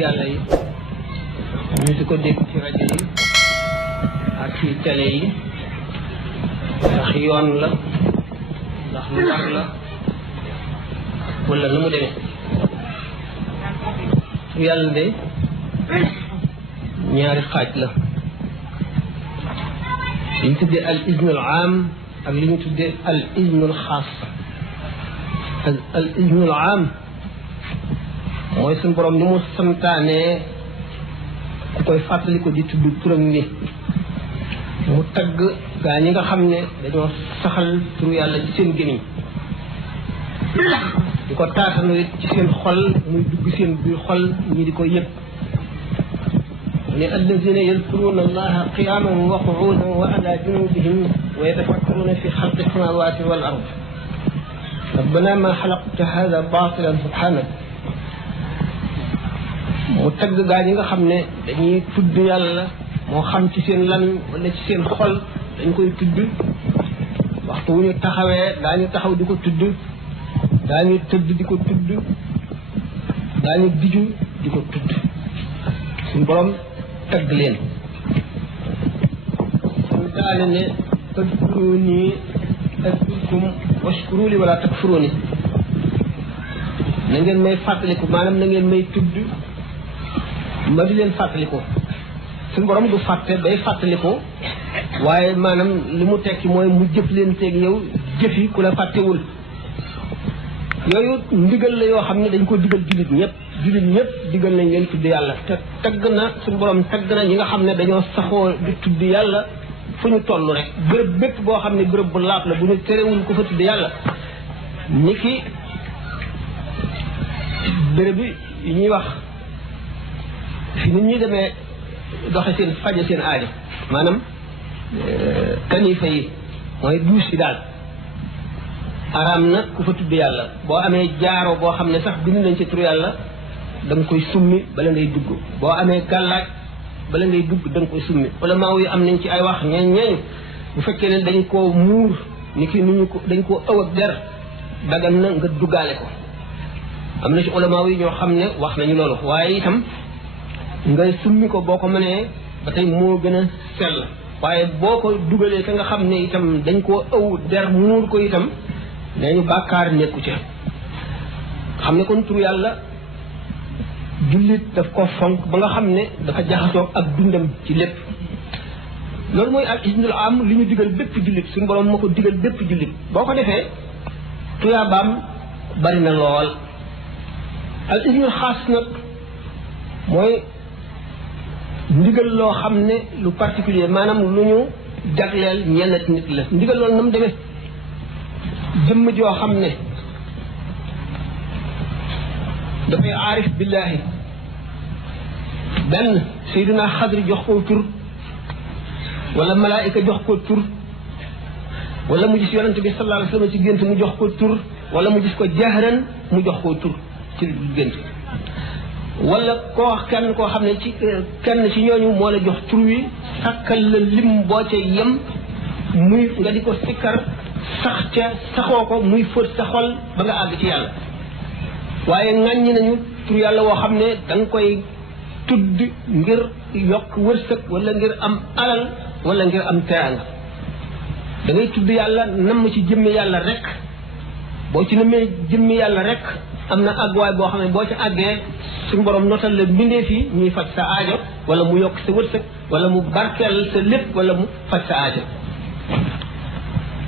yàlla yi ñu di ko dégg ci rajo yi ak ci télé yi ndax yoon la ndax lu war la wala nu mu demee yàlla de ñaari xaaj la li ñu tuddee al iznul aam ak li ñu tuddee al iznul xaas al iznul aam mooy suñu borom ni mu santaanee ku koy fàttali ko di tudd turam ni mu tagg gaa ñi nga xam ne dañoo saxal turu yàlla ci seen gémmiñ di ko taatanu it ci seen xol muy dugg seen biir xol ñi di ko yëg ne allazina yadkuruna allaha qiyaman wa qu'udan wa ala junubihim wa yatafakkaruna fi xalqi samawati wal ard rabbana ma xalaqta hada batilan subhanak mu tagg gaa ñi nga xam ne dañuy tudd yàlla moo xam ci seen lan wala ci seen xol dañ koy tudd waxtu wu ñu taxawee daañu taxaw di ko tudd daañu tëdd di ko tudd daañu diju di ko tudd suñu borom tagg leen suñu daane ne fadkuruni azkurkum washkuru li wala takfuruni na ngeen may fàttaliku maanaam na ngeen may tudd ma di leen fàttaliku suñu borom du fàtte day fàttaliku waaye maanaam li mu tekki mooy mu jëf leen teeg yow jëfi ku la fàttewul yooyu ndigal la yoo xam ne dañ ko digal jullit ñëpp digal nañ leen tudd yàlla te tagg na suñu borom tagg na ñi nga xam ne dañoo saxoo di tudd yàlla fu ñu toll rek bërëb bépp boo xam ne bërëb bu laab la bu ñu terewul ko fa tudd yàlla ni ki bërëb yi ñuy wax fi nit ñi demee doxe seen faje seen aajo maanaam kanifa yi mooy duus yi daal araam na ku fa tudd yàlla boo amee jaaro boo xam ne sax bind nañ ci turu yàlla da nga koy summi bala ngay dugg boo amee gàllaaj bala ngay dugg da nga koy summi wala maaw yi am nañ ci ay wax ñeeñu bu fekkee ne dañ koo muur ni ki ni ñu ko dañ koo ëw ak der dagan na nga duggaale ko am na ci ulamaaw yi ñoo xam ne wax nañu loolu waaye itam nga summi ko boo ko mënee ba tey moo gën a sell waaye boo ko dugalee ka nga xam ne itam dañ koo ëw der muur ko itam nee ñu bàkkaar nekku ca xam ne kon tur yàlla jullit daf ko fonk ba nga xam ne dafa jaxasoog ak dundam ci lépp loolu mooy al iznul am li ñu digal bépp jullit suñu borom moo ko digal bépp jullit boo ko defee tuyaabaam bari na lool al iznul xaas nag mooy ndigal loo xam ne lu particulier maanaam lu ñu jagleel ñenn nit la ndigal loolu na mu demee jëmm joo xam ne dafay aarif billahi benn Seydina Xadri jox ko tur wala malaayika jox ko tur wala mu gis yonente bi sallallahu alayhi wa sallam ci gént mu jox ko tur wala mu gis ko jahran mu jox ko tur ci gént wala kenn koo xam ne ci kenn ci ñooñu moo la jox tur wi sàkkal la lim boo ca yem muy nga di ko sikkar sax ca saxoo ko muy fóot sa xol ba nga àgg ci yàlla waaye ŋàññi nañu tur yàlla woo xam ne da nga koy tudd ngir yokk wërsëg wala ngir am alal wala ngir am teraanga da ngay tudd yàlla namm ci jëmmi yàlla rek boo ci nammee jëmmi yàlla rek am na àgguwaay boo xam ne boo ci àggee suñu borom notal la mbindeef yi ñuy faj sa aajo wala mu yokk sa wërsëg wala mu barkeel sa lépp wala mu faj sa aajo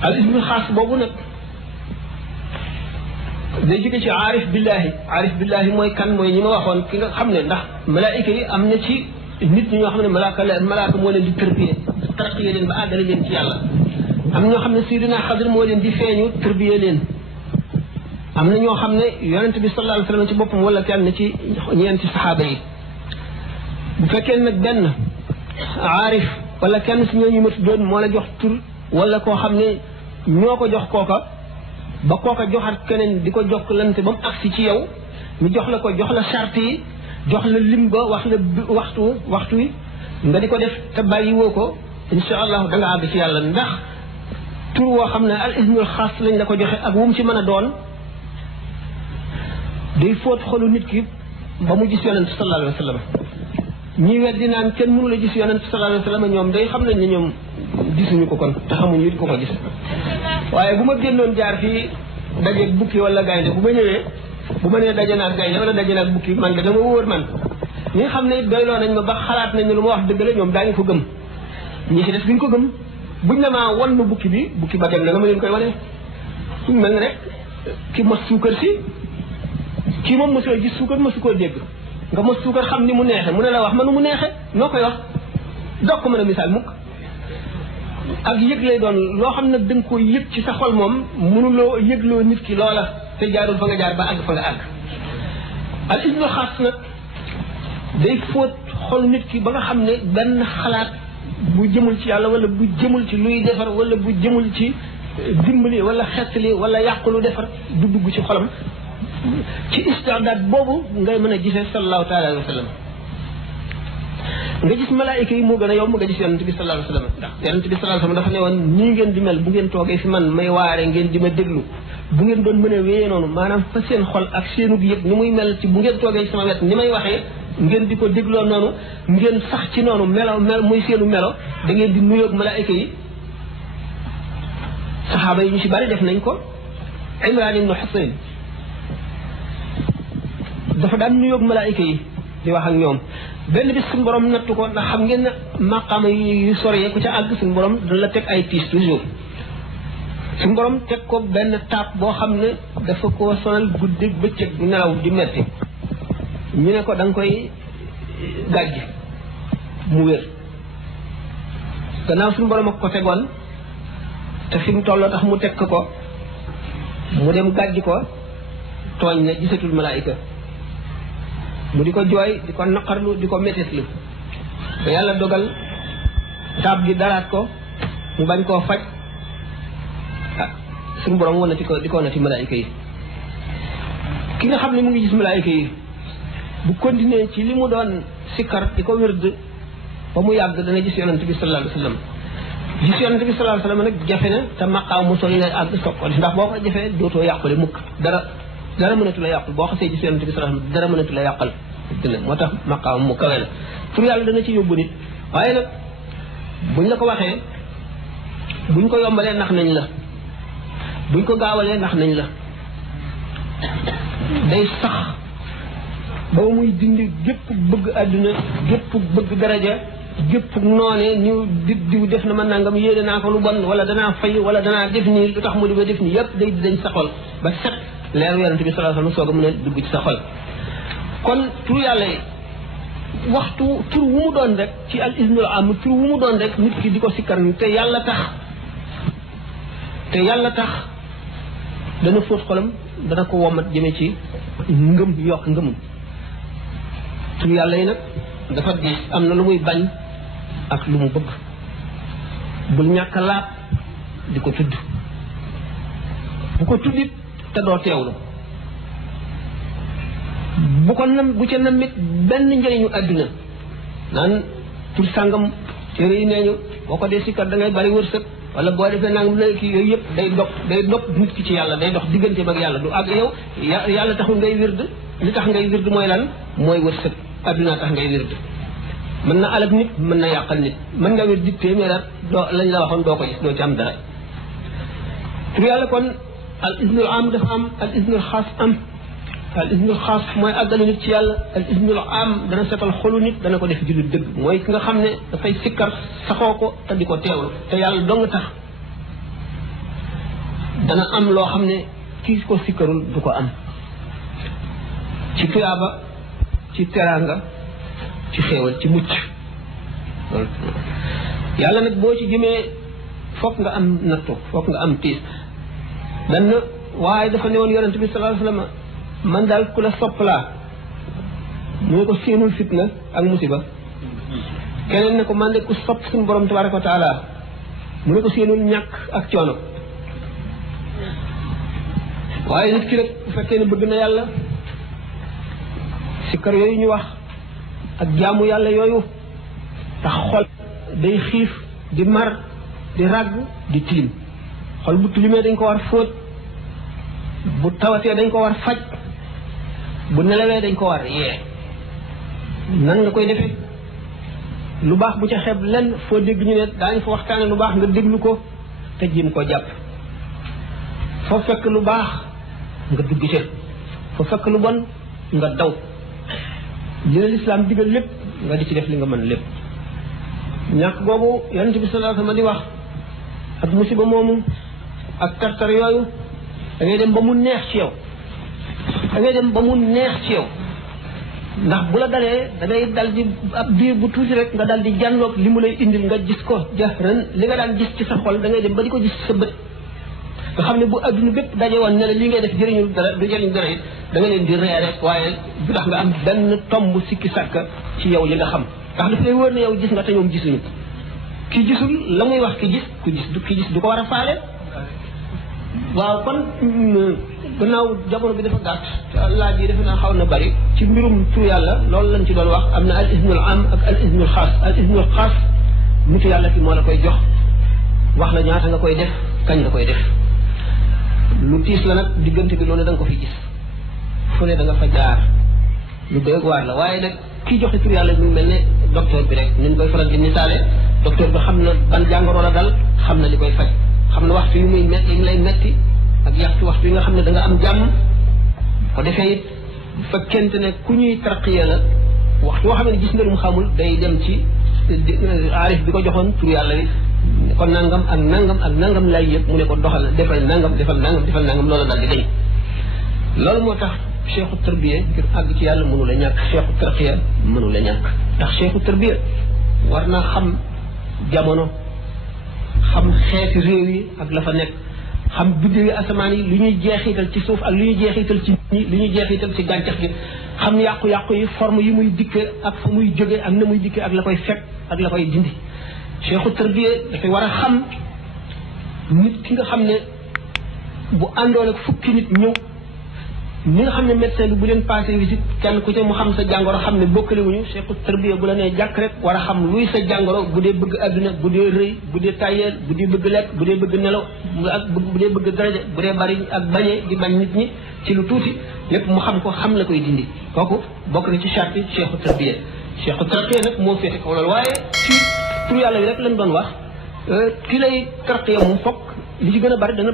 al ismul xaas boobu nag day jóge ci aarif billahi mooy kan mooy ñi ma waxoon ki nga xam ne ndax malaayika yi am na ci nit ñi ñoo xam ne malaaka moo leen di tarqiye leen ba àggale leen ci yàlla am ñoo xam ne Seydina Xadir moo leen di feeñu tërbiye leen am na ñoo xam ne yonente bi sallallahu alayhi wa sallam ci boppam wala kenn ci ñeenti saxaaba yi bu fekkee nag benn aarif wala kenn si ñooñu ma tuddoon moo la jox tur wala koo xam ne ñoo ko jox kooka ba kooka joxat keneen di ko jokkalante ba mu agsi ci yow ñu jox la ko jox la charte yi jox la lim ba wax la waxtu wi nga di ko def te bàyyi woo ko insha allahu da nga àgg ci yàlla ndax tur woo xam ne al ismul xaas lañ la ko joxe ak wu mu ci mën a doon day fóot xolu nit ki ba mu gis yonent sallallahu alayhi wa sallam ñi weddi naan kenn mënu la gis yonent sallallahu alayhi wa sallam ñoom day xam nañ ne ñoom gisuñu ko kon te xamuñu it ko gis waaye bu ma génnoon jaar fii dajeeg bukki wala gaynde bu ma ñëwee bu ma nee daje naag gaynde wala daje naag bukki man de dama wóor man ñi nga xam ne it doyloo nañ ma ba xalaat nañ ne lu ma wax dëgg la ñoom daañu ko gëm ñi ci def duñ ko gëm buñ ne maa wan ma bukki bi bukki ba dem na nga ma leen koy wane suñ mel ne rek ki mos suukar si kii moom mosoo gis suukar mosu koo dégg nga mos suukar xam ni mu neexe mu ne la wax ma nu mu neexe noo koy wax dog ko mën a misaal mukk ak yëg lay doon loo xam ne da nga ko yëg ci sa xol moom mënuloo yëgloo nit ki loola te jaarul fa nga jaar ba àgg fa nga àgg al ismul xaas nag day fóot xol nit ki ba nga xam ne benn xalaat bu jëmul ci yàlla wala bu jëmul ci luy defar wala bu jëmul ci dimbali wala xettali wala yàqulu defar du dugg ci xolam ci istidaad boobu ngay mën a gisee sallallahu taala alayhi wa sallam nga gis malaayika yi moo gën a yomb nga gis yonent bi sallallahu alayhi wa sallam ndax yonent bi sallallahu alayhi wa sallam dafa ne woon nii ngeen di mel bu ngeen toogee fi man may waare ngeen di ma déglu bu ngeen doon mën a wéyee noonu maanaam fa seen xol ak seenug yëg ni muy mel ci bu ngeen toogee sama wet ni may waxee ngeen di ko dégloo noonu ngeen sax ci noonu mel muy seenu melo da ngeen di nuyoog malaayika yi saxaaba yi ñu ci bari def nañ ko Imraan ibnu Husayn dafa daan nuyoog malaayika yi di wax ak ñoom benn bis suñu borom nattu ko ndax xam ngeen ne maqaama yu sore ku ca àgg suñu borom dana la teg ay tiis toujours suñu borom teg ko benn taab boo xam ne dafa ko sonal guddi bëccëg nelaw di metti ñu ne ko da nga koy gàjj mu wér gannaaw suñu borom ak ko tegoon te fi mu tolloo tax mu teg ko mu dem gàjj ko tooñ ne gisatul malaayika mu di ko jooy di ko naqarlu di ko métitlu te yàlla dogal taab gi daraat ko mu bañ koo faj ah suñu borom wanati ko di ko wanati malaayika yi ki nga xam ne mu ngi gis malaayika yi bu continuer ci li mu doon sikkar di ko wérd ba mu yàgg dana gis yonent bi sallallahu alayhi wa sallam gis yonent bi sallallahu alayhi wa sallam nag jafe na te maqaam mu sori lay àgg soog ko ndax boo ko jafee dootoo yàqule mukk dara mënatu la yàqal boo xasee gis yonent bi sallallahu alayhi wa sallam dara mënatu la yàqal moo tax maqaam mu kawe la pour yàlla dana ci yóbbu nit waaye nag buñ la ko waxee buñ ko yombalee ndax nañ la buñ ko gaawalee ndax nañ la day sax ba muy dindi gépp bëgg àdduna gépp bëgg daraja gépp noone ñu diw def na ma nangam yéene naa ko lu bon wala danaa fay wala danaa def nii lu tax mu di ba def nii yëpp day dañ sa xol ba set leeru yonent bi sallallahu alayhi wa sallam soog a mën a dugg ci sa xol kon tur yàlla yi waxtu tur wu mu doon rek ci al ismul am tur wu mu doon rek nit ki di ko sikkar te yàlla tax dana fóot xolam dana ko womat jëme ci ngëm yokk ngëmum tur yàlla yi nag dafa gis am na lu muy bañ ak lu mu bëgg bul ñàkk laab di ko tudd bu ko tuddit te doo teewlu bu ca namit benn njëriñu àdduna naan tur sàngam téere yi nee ñu boo ko dee sikkar da ngay bari wërsëg wala boo defee nangam la kii yooyu yëpp day dog nit ki ci yàlla day dox digganteem ak yàlla du àgg yow yàlla taxul ngay wird li tax ngay wird mooy lan mooy wërsëg àdduna tax ngay wird mën na alal nit mën na yàqal nit mën nga wird di téeméer at doo lañ la waxoon doo ko gis doo ci am dara tur yàlla kon al ismul am dafa am al ismul xaas am al ismul xaas mooy àggale nit ci yàlla al ismul am dana setal xolu nit dana ko def jullit dëgg mooy ki nga xam ne dafay sikkar saxoo ko te di ko teewlu te yàlla dong tax dana am loo xam ne kii ko sikkarul du ko am ci tuyaaba ci teraanga ci xéewal ci mucc yàlla nag boo ci jëmee fokk nga am nattu fokk nga am tiis benn waaye dafa ne woon yonent bi sallallahu alayhi wa sallam man daal ku la sopp laa mu ne ko séenul fitna ak musiba keneen ne ko man de ku sopp suñu borom tabaraka wa taala mu ne ko séenul ñàkk ak coono waaye nit ki rek bu fekkee ne bëgg na yàlla sikkar yooyu ñu wax ak jaamu yàlla yooyu tax xol day xiif di mar di ràgg di tilim xol bu tilimee dañ ko war fóot bu tawatee dañ ko war faj bu nelawee dañ ko war yee nan nga koy defee lu baax bu ca xeeb lenn foo dégg ñu ne daañu fa waxtaane lu baax nga déglu ko te jéem ko jàpp foo fekk lu baax nga dugg ca foo fekk lu bon nga daw li la lislaam digal lépp nga di ci def li nga mën lépp ñàkk googu yonent bi sallallahu alayhi wa sallam di wax ak musiba moomu ak tartar yooyu da ngay dem ba mu neex ci yow da ngay dem ba mu neex ci yow ndax bu la dalee da ngay dal di ab biir bu tuuti rek nga dal di jànloog li mu lay indil nga gis ko jahran li nga daan gis ci sa xol da ngay dem ba di ko gis sa bët nga xam ne bu adduna bépp daje woon ne la li ngay def jëriñul dara du jëriñ dara it da nga leen di ree rek waaye du tax nga am benn tomb sikki sàkka ci yow li nga xam ndax daf lay wóor ne yow gis nga te ñoom gisuñu ki gisul la muy wax ki gis du ko war a faale waaw kon gannaaw jamono bi dafa gàtt te laaj yi defe naa xaw na bari ci mbirum tur yàlla loolu lañ ci doon wax am na al ismul am ak al ismul xaas al ismul xaas nitu yàlla ki moo la koy jox wax la ñaata nga koy def kañ nga koy def lu tiis la nag diggante bi loolu da nga ko fi gis fu ne da nga fa jaar lu doy waar la waaye nag kii joxe tur yàlla mu mel ne docteur bi rek ni ñu koy faral di misaale docteur bi xam na ban jàngoro la dal xam na li koy faj xam na waxtu yu muy metti yi lay metti ak yaxtu waxtu yi nga xam ne da nga am jàmm ko defee it bu fekkente ne ku ñuy tarqiya la waxtu boo xam ne gis nga lu mu xamul day dem ci aarif bi ko joxoon tur yàlla bi kon nangam ak nangam ak nangam lay yëpp mu ne ko doxal defal nangam defal nangam loolu daal di dañ loolu moo tax cheikhu tarbiya ngir àgg ci yàlla mënu la ñàkk cheikhu tarqiya mënu la ñàkk ndax cheikhu tarbiya war naa xam jamono xam xeeti réew yi ak la fa nekk xam biddew yi asamaan yi lu ñuy jeexital ci suuf ak lu ñuy jeexital ci nit ñi lu ñuy jeexital ci gàncax gi xam yàqu-yàqu yi forme yi muy dikke ak fa muy jóge ak na muy dikke ak la koy fekk ak la koy dindi cheikhu tarbiya dafay war a xam nit ki nga xam ne bu àndoon ak fukki nit ñëw ñi nga xam ne médecin bi bu leen passé visite kenn ku ci mu xam sa jàngoro xam ne bokkale wuñu cheikhu tarbiya bu la nee jàkk rek war a xam luy sa jàngoro bu dee bëgg àdduna bu dee rëy bu dee tàyyeel bu dee bëgg lekk bu dee bëgg nelaw ak bu dee bëgg daraja bu dee bari ak bañee di bañ nit ñi ci lu tuuti lépp mu xam ko xam la koy dindi kooku bokk na ci charte yi cheikhu tarbiya cheikhu tarqiya nag moo féete kaw loolu waaye ci tur yàlla bi rek lañ doon wax ki lay tarqiya mu fokk li ci gën a bari dana